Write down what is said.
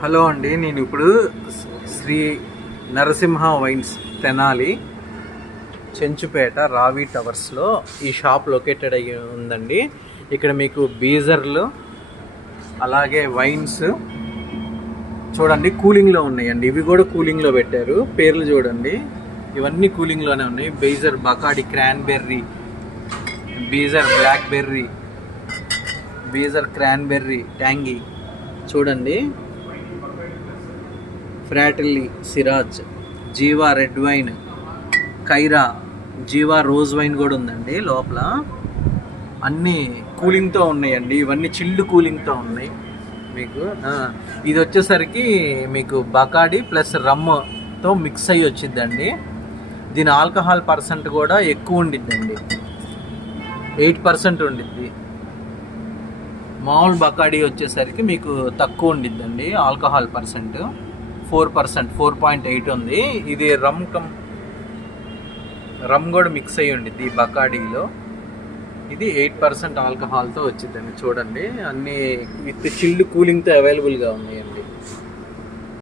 Hello అండి, నేను ఇప్పుడు శ్రీ నరసింహ వైన్స్ తెనాలి చెంచుపేట రావి టవర్స్లో ఈ షాప్ లొకేటెడ్ అయ్యి ఉందండి. ఇక్కడ మీకు బీజర్లు అలాగే వైన్స్ చూడండి కూలింగ్లో ఉన్నాయండి. ఇవి కూడా కూలింగ్లో పెట్టారు. పేర్లు చూడండి, ఇవన్నీ కూలింగ్లోనే ఉన్నాయి. Breezer Bacardi cranberry, Breezer blackberry, Breezer cranberry tangy చూడండి, Fratelli Shiraz, Jeeva red wine, కైరా, జీవా రోజ్ వైన్ కూడా ఉందండి. లోపల అన్నీ కూలింగ్తో ఉన్నాయండి. ఇవన్నీ చిల్డ్ కూలింగ్తో ఉన్నాయి. మీకు ఇది వచ్చేసరికి మీకు బకాడి ప్లస్ రమ్తో మిక్స్ అయ్యి వచ్చిద్దండి. దీని ఆల్కహాల్ పర్సెంట్ కూడా ఎక్కువ ఉండిద్దండి, 8% ఉండిద్ది. మామూలు బకాడి వచ్చేసరికి మీకు తక్కువ ఉండిద్దండి ఆల్కహాల్ పర్సెంట్, 4%, 4.8 ఉంది. ఇది రమ్ కూడా మిక్స్ అయ్యి ఉండిద్ది ఈ బకాడీలో. ఇది 8% ఆల్కహాల్తో వచ్చిందండి. చూడండి, అన్నీ విత్ చిల్డ్ కూలింగ్తో అవైలబుల్గా ఉన్నాయండి.